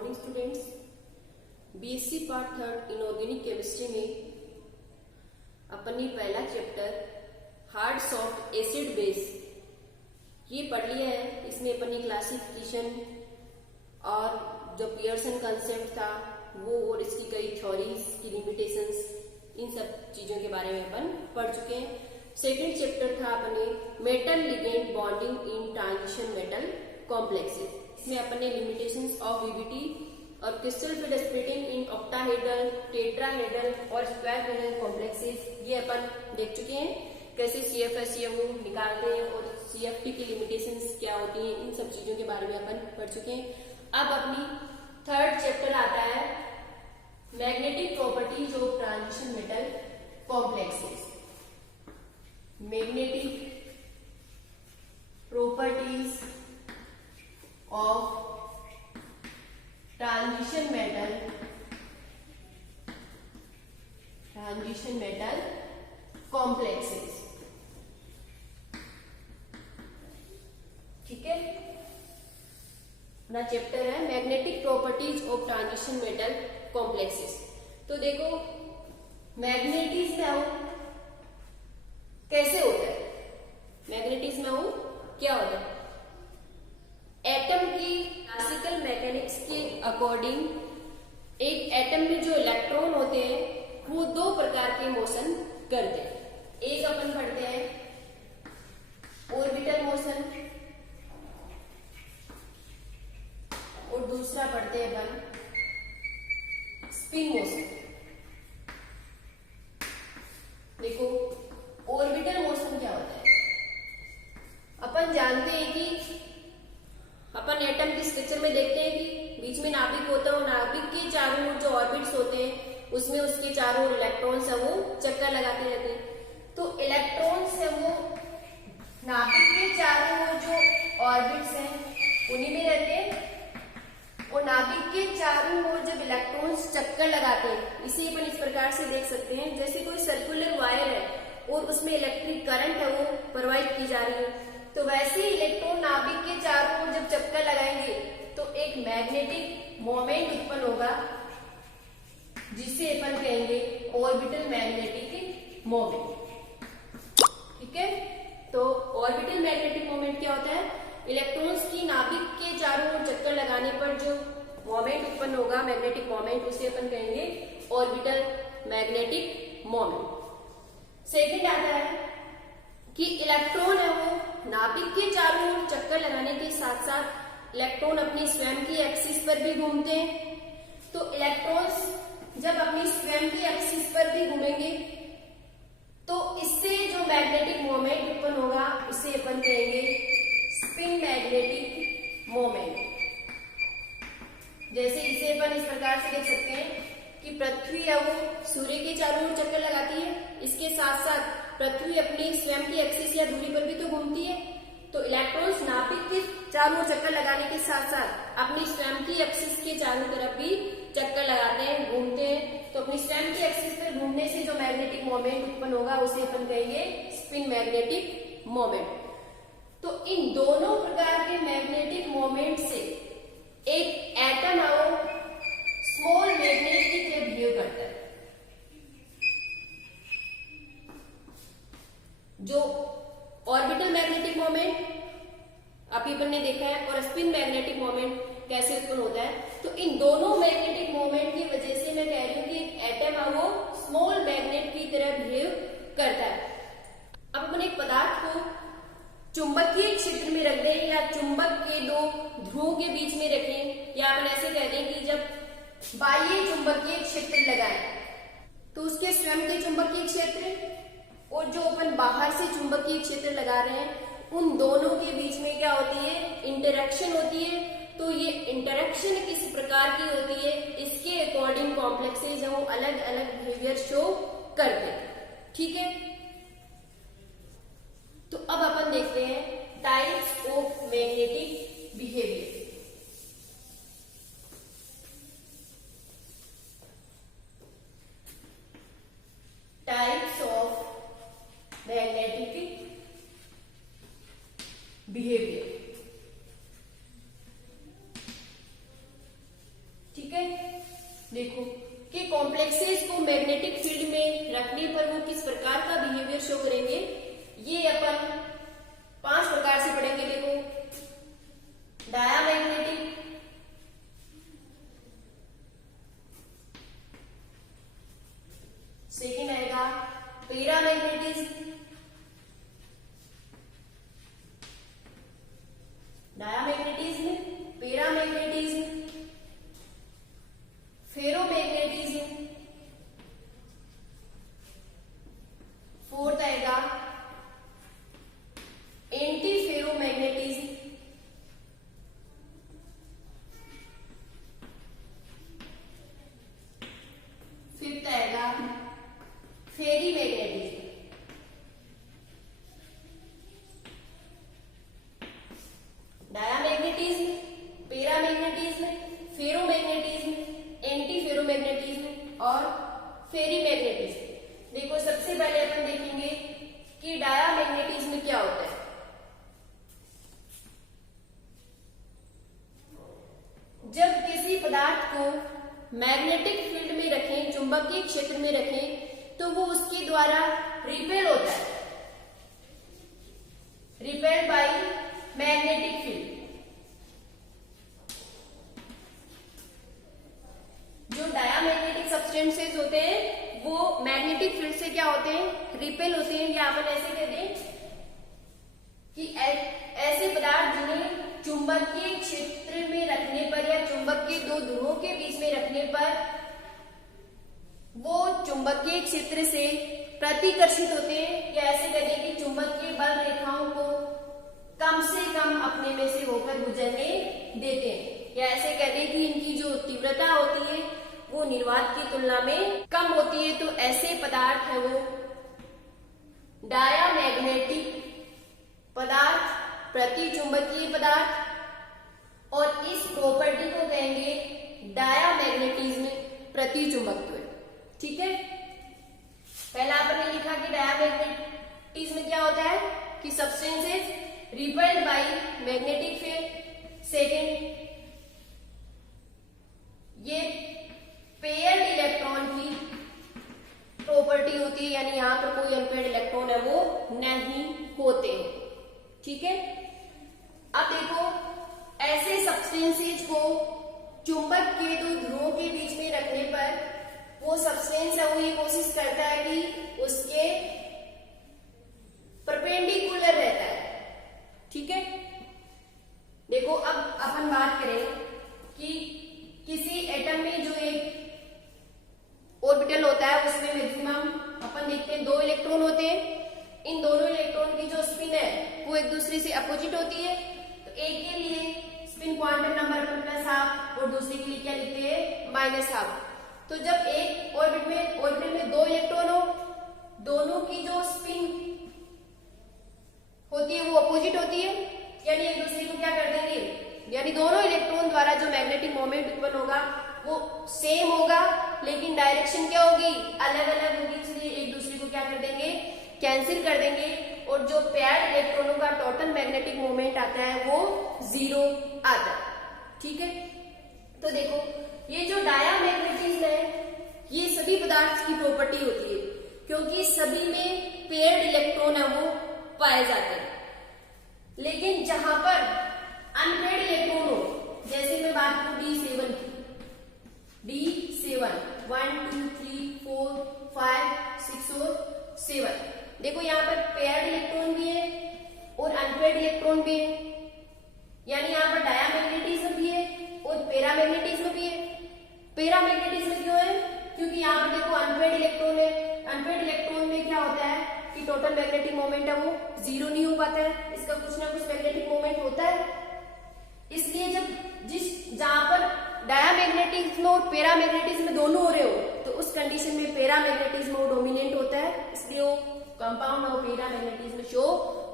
Morning students. BSc part 3 inorganic chemistry में अपन ने पहला chapter hard soft acid base ये पढ़ लिया है। इसमें अपन ने क्लासिफिकेशन और जो पियर्सन कंसेप्ट था वो और इसकी कई थ्योरीज की लिमिटेशंस, इन सब चीजों के बारे में अपन पढ़ चुके हैं। सेकंड चैप्टर था अपने metal ligand bonding in transition metal complexes. इसमें अपन ने लिमिटेशंस ऑफ वीबीटी और crystal field splitting in octahedral, tetrahedral और स्क्वायर हेड्रल कॉम्प्लेक्सेस ये अपन देख चुके हैं। कैसे सीएफएस CFO निकालते हैं और सीएफटी की लिमिटेशंस क्या होती हैं, इन सब चीजों के बारे में अपन पढ़ चुके हैं। अब अपनी थर्ड चैप्टर आता है magnetic properties of transition metal complexes. Magnetic properties of transition metal complexes। ठीक है, अपना चैप्टर है magnetic properties of transition metal complexes. तो देखो मैग्नेटिज्म कैसे होता है, मैग्नेटिज्म क्या होता है। एटम की क्लासिकल मैकेनिक्स के अकॉर्डिंग एक एटम में जो इलेक्ट्रॉन होते हैं वो दो प्रकार के मोशन करते हैं। एक अपन पढ़ते हैं ऑर्बिटल मोशन और दूसरा पढ़ते हैं अपन स्पिन मोशन। देखो ऑर्बिटल मोशन क्या होता है। अपन जानते हैं कि अपन एटम की स्ट्रक्चर में देखते हैं कि बीच में नाभिक होता है और नाभिक के चारों ओर जो ऑर्बिट्स होते हैं उसमें उसके चारों ओर इलेक्ट्रॉन्स है वो चक्कर लगाते रहते हैं। तो इलेक्ट्रॉन्स है वो नाभिक के चारों ओर जो ऑर्बिट्स हैं उन्हीं में रहते हैं और नाभिक के चारों ओर जब इलेक्ट्रॉन्स चक्कर लगाते हैं, इसे अपन इस प्रकार से देख सकते हैं जैसे कोई सर्कुलर वायर है और उसमें इलेक्ट्रिक करंट है वो प्रवाहित की जा रही है। तो वैसे इलेक्ट्रॉन नाभिक के चारों ओर जब चक्कर लगाएंगे तो एक मैग्नेटिक मोमेंट उत्पन्न होगा जिसे अपन कहेंगे ऑर्बिटल मैग्नेटिक मोमेंट। ठीक है, तो ऑर्बिटल मैग्नेटिक मोमेंट क्या होता है। इलेक्ट्रॉन्स की नाभिक के चारों ओर चक्कर लगाने पर जो मोमेंट उत्पन्न होगा मैग्नेटिक मोमेंट, उसे अपन कहेंगे ऑर्बिटल मैग्नेटिक मोमेंट। सेकंड आता है कि इलेक्ट्रॉन है वो नाभिक के चारों ओर चक्कर लगाने के साथ साथ इलेक्ट्रॉन अपनी स्वयं की एक्सिस पर भी घूमते हैं। तो इलेक्ट्रॉन्स जब अपनी स्वयं की एक्सिस पर भी घूमेंगे तो इससे जो मैग्नेटिक मोमेंट उत्पन्न होगा उसे अपन कहेंगे स्पिन मैग्नेटिक मोमेंट। जैसे इसे अपन इस प्रकार से देख सकते हैं कि पृथ्वी है वो सूर्य के चारों ओर चक्कर लगाती है, इसके साथ साथ पृथ्वी अपनी स्वयं की एक्सिस या दूरी पर भी तो घूमती है। तो इलेक्ट्रॉन्स नाभिक के चारों ओर चक्कर लगाने के साथ साथ अपनी स्वयं की एक्सिस के चारों तरफ भी चक्कर लगाते हैं, घूमते हैं। तो अपनी स्वयं की एक्सिस पर घूमने से जो मैग्नेटिक मोमेंट उत्पन्न होगा उसे अपन कहेंगे स्पिन मैग्नेटिक मोमेंट। तो इन दोनों प्रकार के मैग्नेटिक मोमेंट से एक एटम और स्मॉल मैग्नेट की तरह बिहेव करता है। जो ऑर्बिटल मैग्नेटिक मोमेंट अभी अपन ने देखा है और स्पिन मैग्नेटिक मोमेंट कैसे उत्पन्न होता है। तो इन दोनों मैग्नेटिक मोमेंट की वजह से मैं कह रही हूं कि एटम है वो स्मॉल मैग्नेट की तरह बिहेव करता है। अब अपन एक पदार्थ को चुंबकीय क्षेत्र में रख दें या चुंबक के दो ध्रुवों के बीच में रखें, या अपन ऐसे कह दें कि जब बाह्य चुंबकीय क्षेत्र लगाएं तो उसके स्वयं के चुंबकीय क्षेत्र और जो अपन बाहर से चुंबकीय क्षेत्र लगा रहे हैं उन दोनों के बीच में क्या होती है, इंटरेक्शन होती है। तो ये इंटरेक्शन किस प्रकार की होती है, इसके अकॉर्डिंग कॉम्प्लेक्सेस वो अलग अलग बिहेवियर शो करते हैं। ठीक है, तो अब अपन देखते हैं types of magnetic behaviour. Types of magnetic behaviour. देखो कि कॉम्प्लेक्सेस को मैग्नेटिक फील्ड में रखने पर वो किस प्रकार का बिहेवियर शो करेंगे, ये अपन 5 प्रकार से पढ़ेंगे। देखो डायामैग्नेटिक, सेकेंड आएगा paramagnetism, diamagnetism, paramagnetism, ferromagnetism, fourth आएगा एंटी फेरोमैग्नेटिज्म, फिफ्थ आएगा ferrimagnetism. Diamagnetism, paramagnetism, ferromagnetism, anti ferromagnetism और फेरीमैग्नेटिज्म। देखो सबसे पहले अपन देखेंगे कि डायामैग्नेटिज्म क्या होता है। जब किसी पदार्थ को मैग्नेटिक फील्ड में रखें, चुंबकीय क्षेत्र में रखें, तो वो उसके द्वारा रिपेल होता है, रिपेल बाय मैग्नेटिक फील्ड। जो डायामैग्नेटिक सब्सटेंसेस होते हैं वो मैग्नेटिक फील्ड से क्या होते हैं, रिपेल होते हैं। या अपन ऐसे कह दें कि ऐसे पदार्थ जिन्हें चुंबकीय क्षेत्र में रखने पर या चुंबक के दो ध्रुवों के बीच में रखने पर वो चुंबकीय क्षेत्र से प्रतिकर्षित होते हैं, या ऐसे कह दें कि चुंबकीय बल रेखाओं को कम से कम अपने में से होकर गुजरने देते हैं, या ऐसे कह दें कि इनकी जो तीव्रता होती है वो निर्वात की तुलना में कम होती है। तो ऐसे पदार्थ है वो डायामैग्नेटिक पदार्थ, प्रतिचुंबकीय पदार्थ, और इस प्रॉपर्टी को कहेंगे डायामैग्नेटिज्म, प्रतिचुंबकत्व। ठीक है, पहला आपने लिखा कि डायामैग्नेटिज्म क्या होता है कि substances repelled by magnetic field. Second, ये पेयर्ड इलेक्ट्रॉन की प्रॉपर्टी होती है, यानी यहां पर कोई अनपेयर्ड इलेक्ट्रॉन है वो नहीं होते हैं। ठीक है, अब देखो ऐसे सब्सटेंसेज को चुंबक के दो ध्रुवों के बीच में रखने पर वो सब्सटेंस है वो ये कोशिश करता है कि उसके परपेंडिकुलर रहता है। ठीक है, देखो अब अपन बात करें कि किसी एटम में जो एक ऑर्बिटल होता है उसमें मैक्सिमम अपन देखते हैं 2 इलेक्ट्रॉन होते हैं। इन दोनों इलेक्ट्रॉन की जो स्पिन है वो एक दूसरे से अपोजिट होती है। तो एक के लिए स्पिन क्वांटम नंबर अपन +12 और दूसरे के लिए क्या लिखते हैं -12। तो जब एक ऑर्बिटल में 2 इलेक्ट्रॉन हो, दोनों की जो स्पिन होती है वो अपोजिट होती है, यानी एक दूसरे को क्या कर देंगे, यानी दोनों इलेक्ट्रॉन द्वारा जो मैग्नेटिक मोमेंट उत्पन्न होगा वो सेम होगा, लेकिन डायरेक्शन क्या होगी, अलग अलग होगी। इसलिए एक दूसरे को क्या कर देंगे, कैंसिल कर देंगे, और जो पेयर्ड इलेक्ट्रॉनों का टोटल मैग्नेटिक मोमेंट आता है वो 0 आता है। ठीक है, तो देखो ये जो डायामैग्नेटिज्म है ये सभी पदार्थ की प्रॉपर्टी होती है, क्योंकि सभी में पेयर्ड इलेक्ट्रॉन है वो पाए जाते हैं। लेकिन जहां पर अनपेयर्ड इलेक्ट्रॉन हो, जैसे मैं बात करूं D7 1 2 3 4 5 6 और 7, देखो यहाँ पर पेयर्ड इलेक्ट्रॉन भी है और अनपेयर्ड इलेक्ट्रॉन भी है, यानी यहाँ पर डायामैग्नेटिज्म भी है और पैरामैग्नेटिज्म भी है। पैरामैग्नेटिज्म क्यों है, क्योंकि यहाँ पर देखो अनपेयर्ड इलेक्ट्रॉन है। अनपेयर्ड इलेक्ट्रॉन में क्या होता है कि टोटल मैग्नेटिक मोमेंट है वो 0 नहीं हो पाता है, इसका कुछ ना कुछ मैग्नेटिक मोमेंट होता है। इसलिए जहां पर डायामैग्नेटिज्म और पैरामैग्नेटिज्म दोनों हो रहे हो, तो उस कंडीशन में पैरामैग्नेटिज्म डोमिनेंट होता है, इसलिए वो कंपाउंड और पैरामैग्नेटिज्म शो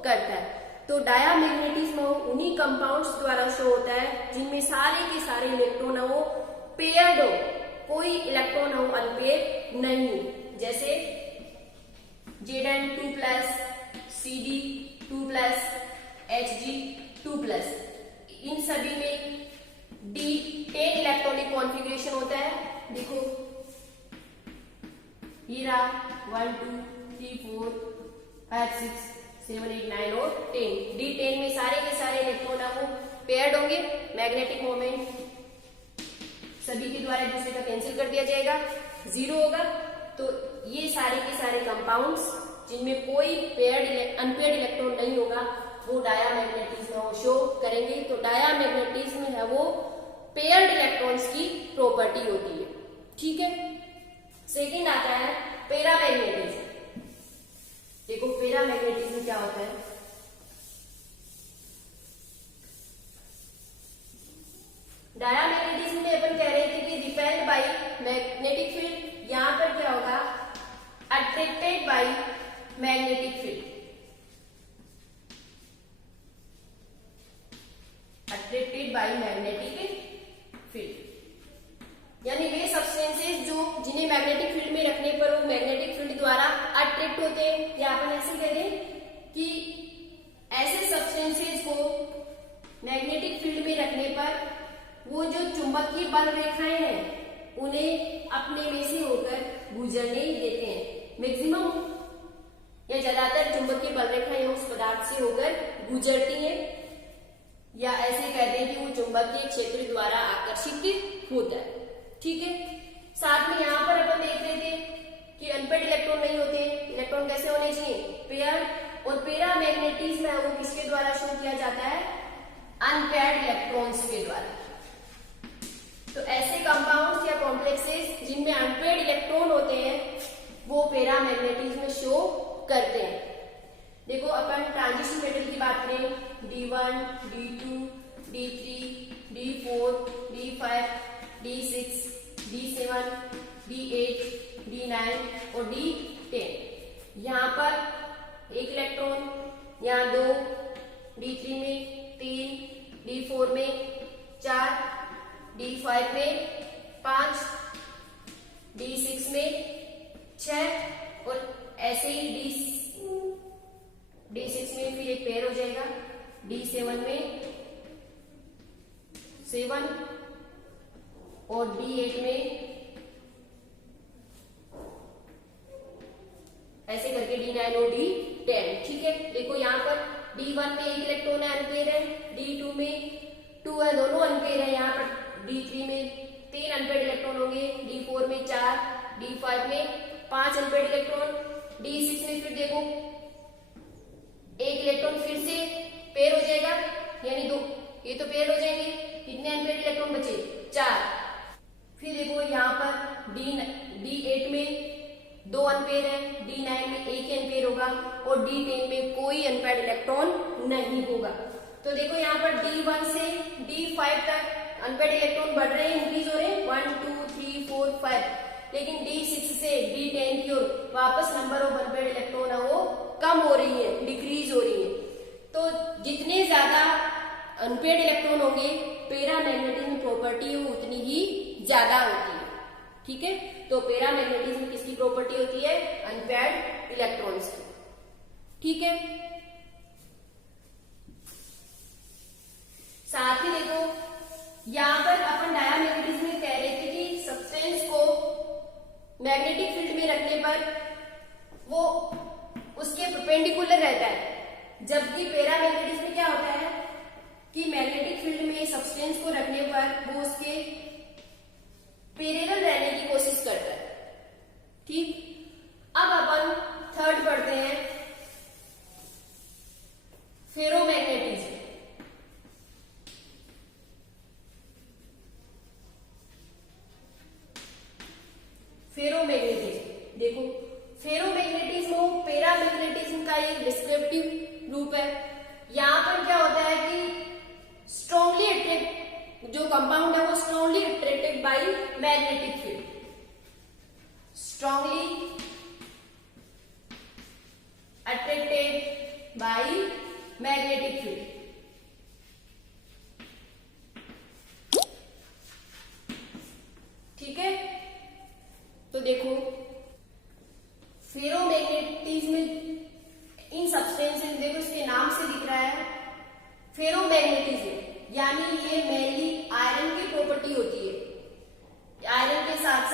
करता है। तो डायामैग्नेटिज्म उन्हीं कंपाउंड्स द्वारा शो होता है जिनमें सारे के सारे इलेक्ट्रॉन हो पेयर्ड हो, कोई इलेक्ट्रॉन हो अनपेयर्ड नहीं, जैसे Zn2+, Cd2+, Hg2+। इन सभी में D10 इलेक्ट्रॉनिक कॉन्फ़िगरेशन होता है, देखो ये रहा 1 2 3 4 5 6 7 8 9 और 10। D10 में सारे के सारे इलेक्ट्रॉन है वो पेयर्ड होंगे। मैग्नेटिक मोमेंट सभी के द्वारा एक दूसरे का कैंसिल कर दिया जाएगा, 0 होगा। तो ये सारे के सारे कंपाउंड्स जिनमें कोई पेयर्ड अनपेयर्ड इलेक्ट्रॉन नहीं होगा वो डायामैग्नेटिज्म वो शो करेंगे। तो डायामैग्नेटिज्म है वो पेयर्ड इलेक्ट्रॉन्स की प्रॉपर्टी होती है, ठीक है। सेकंड आता है पैरामैग्नेटिज्म। देखो पैरामैग्नेटिज्म क्या होता है। डायामैग्नेटिज्म में अपन कह रहे थे कि रिपेल्ड बाय मैग्नेटिक फील्ड, यहां पर क्या होगा attracted by magnetic field, attracted by magnetic field. यानी वे सब्सटेंसेस जो जिन्हें मैग्नेटिक फील्ड में रखने पर वो मैग्नेटिक फील्ड द्वारा अट्रैक्ट होते हैं, या अपन ऐसे कह दें कि ऐसे सब्सटेंसेस को मैग्नेटिक फील्ड में रखने पर वो जो चुंबकीय बल रेखाएं हैं उन्हें अपने में से होकर गुजरने देते हैं। मैक्सिमम या ज्यादातर चुंबकीय बल रेखाएं उस पदार्थ से होकर गुजरती हैं, या ऐसे कहते हैं कि वो चुंबकीय क्षेत्र द्वारा आकर्षित होता है, ठीक है। साथ में यहाँ पर अपन देख रहे थे कि अनपेयर्ड इलेक्ट्रॉन नहीं होते, इलेक्ट्रॉन कैसे होने चाहिए पेयर। और पैरामैग्नेटिज्म है वो किसके द्वारा शो किया जाता है अनपेयर्ड इलेक्ट्रॉन्स के द्वारा। तो ऐसे कंपाउंड्स या कॉम्प्लेक्सेस जिनमें अनपेयर्ड इलेक्ट्रॉन होते हैं वो पैरामैग्नेटिज्म शो करते हैं। देखो अपन ट्रांजिशन मेटल की बात करें, D1 D2 D3 D4 D5 D6 D7 D8 D9 और D10। यहाँ पर एक इलेक्ट्रॉन, यहाँ 2, D3 में 3, D4 में 4, D5 में 5, D6 में 6 और ऐसे ही D6 में फिर एक पेयर हो जाएगा, D7 में 7 और D8 में ऐसे करके D9 और D10, ठीक है। देखो यहाँ पर D1 में एक इलेक्ट्रॉन है अनपेयर है, D2 में 2 है, दोनों अनपेयर है। यहाँ पर D3 में 3 अनपेयर इलेक्ट्रॉन होंगे, D4 में 4, D5 में 5 अनपेयर इलेक्ट्रॉन, D6 में फिर देखो एक इलेक्ट्रॉन फिर से पेयर हो जाएगा, यानी 2, ये तो पेयर हो जाएंगे। कितने अनपेयर इलेक्ट्रॉन बचे 4। फिर देखो यहाँ पर D8 में 2 अनपेयर है, D9 में 1 अनपेयर होगा और D10 में कोई अनपेयर इलेक्ट्रॉन नहीं होगा। तो देखो यहाँ पर D1 से D5 तक अनपेयर इलेक्ट्रॉन बढ़ रहे हैं, इंक्रीज हो रहे हैं 1 2 3 4 5, लेकिन D6 से D10 की ओर वापस नंबर ऑफ अनपेयर इलेक्ट्रॉन है वो कम हो रही है, डिक्रीज हो रही है। तो जितने ज्यादा अनपेयर्ड इलेक्ट्रॉन होंगे पैरामैग्नेटिज्म प्रॉपर्टी उतनी ही ज्यादा होती है, ठीक है। तो पैरामैग्नेटिज्म किसकी प्रॉपर्टी होती है अनपेयर्ड इलेक्ट्रॉन्स की, ठीक है। साथ ही देखो यहां पर अपन डायामैग्नेटिज्म में कह रहे थे कि सब्सटेंस को मैग्नेटिक फील्ड में रखने पर वो उसके परपेंडिकुलर रहता है, जबकि पैरामैग्नेटिज्म में क्या होता है कि मैग्नेटिक फील्ड में सब्सटेंस को रखने पर वो उसके पैरेलल रहने की कोशिश करता है, ठीक। अब अपन थर्ड पढ़ते हैं फेरोमैग्नेटिज्म। फेरोमैग्नेटिज्म देखो फेरोमैग्नेटिज्म पैरामैग्नेटिज्म का एक डिस्क्रिप्टिव रूप है। यहां पर क्या होता है कि स्ट्रांगली अट्रैक्ट जो कंपाउंड है वो strongly attracted by magnetic field, strongly attracted by magnetic field. ठीक है, तो देखो फेरोमैग्नेटिज्म इन सब्सटेंसेस, देखो इसके नाम से दिख रहा है फेरोमैग्नेटिज्म, यानी ये मेनली आयरन की प्रॉपर्टी होती है। आयरन के साथ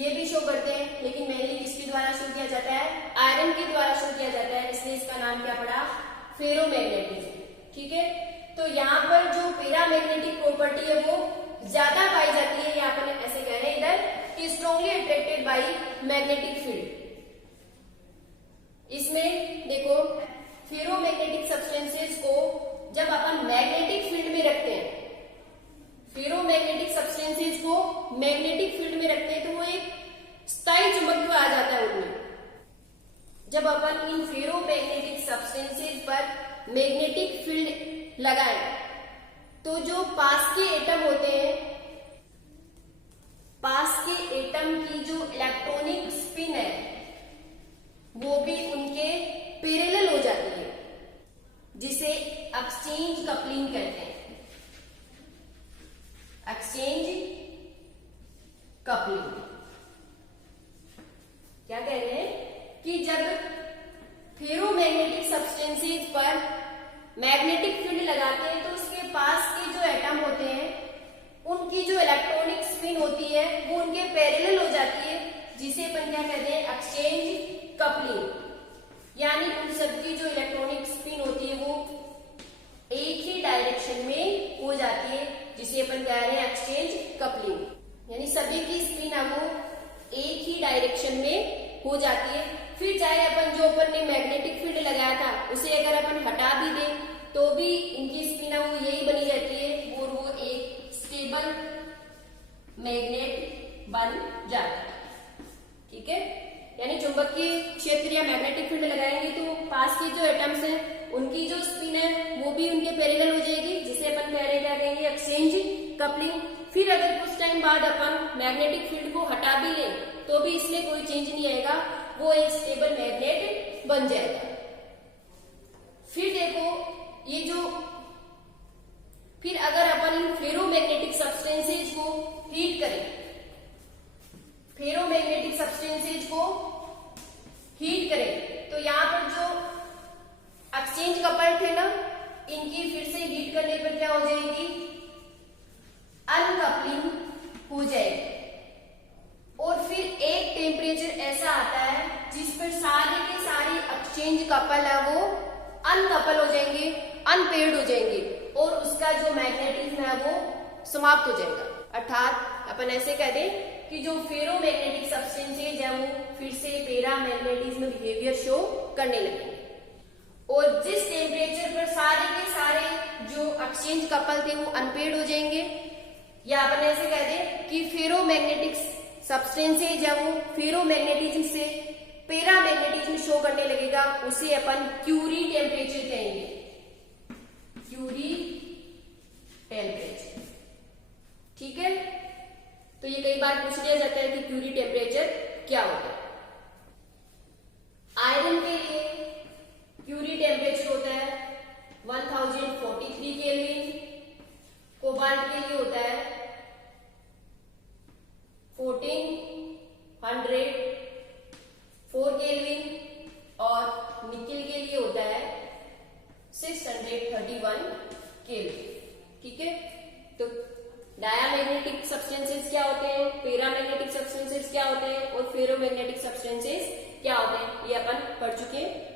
ये भी शो करते हैं, लेकिन मेनली किसके द्वारा शो किया जाता है? आयरन के द्वारा शो किया जाता है, इसलिए इसका नाम क्या पड़ा? फेरोमैग्नेटिज्म। ठीक है, तो यहाँ पर जो पैरामैग्नेटिक प्रॉपर्टी है वो ज्यादा पाई जाती है। यहाँ पर ऐसे कह रहे हैं इधर कि strongly attracted by magnetic field. इसमें देखो फेरोमैग्नेटिक सब्सटेंसेस को जब अपन मैग्नेटिक फील्ड में रखते हैं, फेरोमैग्नेटिक सब्सटेंसेस को मैग्नेटिक फील्ड में रखते हैं तो वो एक स्थायी चुंबकत्व आ जाता है उनमें। जब अपन इन फेरोमैग्नेटिक सब्सटेंसेस पर मैग्नेटिक फील्ड लगाएं तो जो पास के एटम होते हैं, पास के एटम की जो इलेक्ट्रॉनिक स्पिन है वो भी उनके पैरेलल हो जाती है, जिसे एक्सचेंज कपलिंग कहते हैं। एक्सचेंज कपलिंग क्या कह रहे हैं कि जब फेरोमैग्नेटिक सब्सटेंसेस पर मैग्नेटिक फील्ड लगाते हैं तो उसके पास के जो एटम होते हैं उनकी जो इलेक्ट्रॉनिक स्पिन होती है वो उनके पैरेलल हो जाती है, जिसे अपन क्या कहते हैं? Exchange coupling. यानी उन सबकी जो इलेक्ट्रॉनिक स्पिन होती है वो एक ही डायरेक्शन में हो जाती है, जिसे अपन कह रहे हैं एक्सचेंज कपलिंग। यानी सभी की स्पिन है वो एक ही डायरेक्शन में हो जाती है। फिर चाहे अपन जो अपन ने मैग्नेटिक फील्ड लगाया था उसे अगर अपन हटा भी दें तो भी इनकी स्पिन है वो यही बनी रहती है और वो एक स्टेबल मैग्नेट बन जाता है। ठीक है, यानी चुंबकीय क्षेत्र या मैग्नेटिक फील्ड लगाएंगे तो पास के जो एटम्स हैं उनकी जो स्पिन है वो भी उनके पैरेलल हो जाएगी, जिसे अपन कह रहे हैं क्या कहेंगे? Exchange coupling. फिर अगर कुछ टाइम बाद अपन मैग्नेटिक फील्ड को हटा भी लें तो भी इसमें कोई चेंज नहीं आएगा, वो एक स्टेबल मैग्नेट बन जाएगा। फिर देखो ये जो फिर अगर अपन इन फेरोमैग्नेटिक सब्सटेंसेज को हीट करें, फेरोमैग्नेटिक सब्सटेंसेज को हीट करें तो यहाँ पर जो एक्सचेंज कपल्ड थे ना, इनकी फिर से हीट करने पर क्या हो जाएगी? अनकपलिंग हो जाएगी। और फिर एक टेम्परेचर ऐसा आता है जिस पर सारे के सारे एक्सचेंज कपल है वो अनकपल हो जाएंगे, अनपेयर्ड हो जाएंगे और उसका जो मैग्नेटिज्म है वो समाप्त हो जाएगा। अर्थात अपन ऐसे कह दें कि जो फेरोमैग्नेटिक सब्सटेंसेज है वो फिर से पैरामैग्नेटिज्म बिहेवियर शो करने लगेंगे। और जिस टेम्परेचर पर सारे के सारे जो एक्सचेंज कपल थे वो अनपेयर्ड हो जाएंगे, या अपन ऐसे कह दें कि फेरोमैग्नेटिक सब्सटेंसेज है वो फेरोमैग्नेटिज्म से पैरामैग्नेटिज्म शो करने लगेगा, उसे अपन क्यूरी टेम्परेचर कहेंगे। Curie temperature. ठीक है, तो ये कई बार पूछ लिया जाता है कि क्यूरी टेम्परेचर क्या होता है। आयरन के लिए क्यूरी टेम्परेचर होता है 1043 केल्विन, कोबाल्ट के लिए होता है 1404 केल्विन और निकेल के लिए होता है 631 केल्विन। ठीक है, तो डायामैग्नेटिक सब्सटेंसेस क्या होते हैं, पैरामैग्नेटिक सब्सटेंसेस क्या होते हैं और फेरोमैग्नेटिक सब्सटेंसेस क्या होते हैं, ये अपन पढ़ चुके हैं।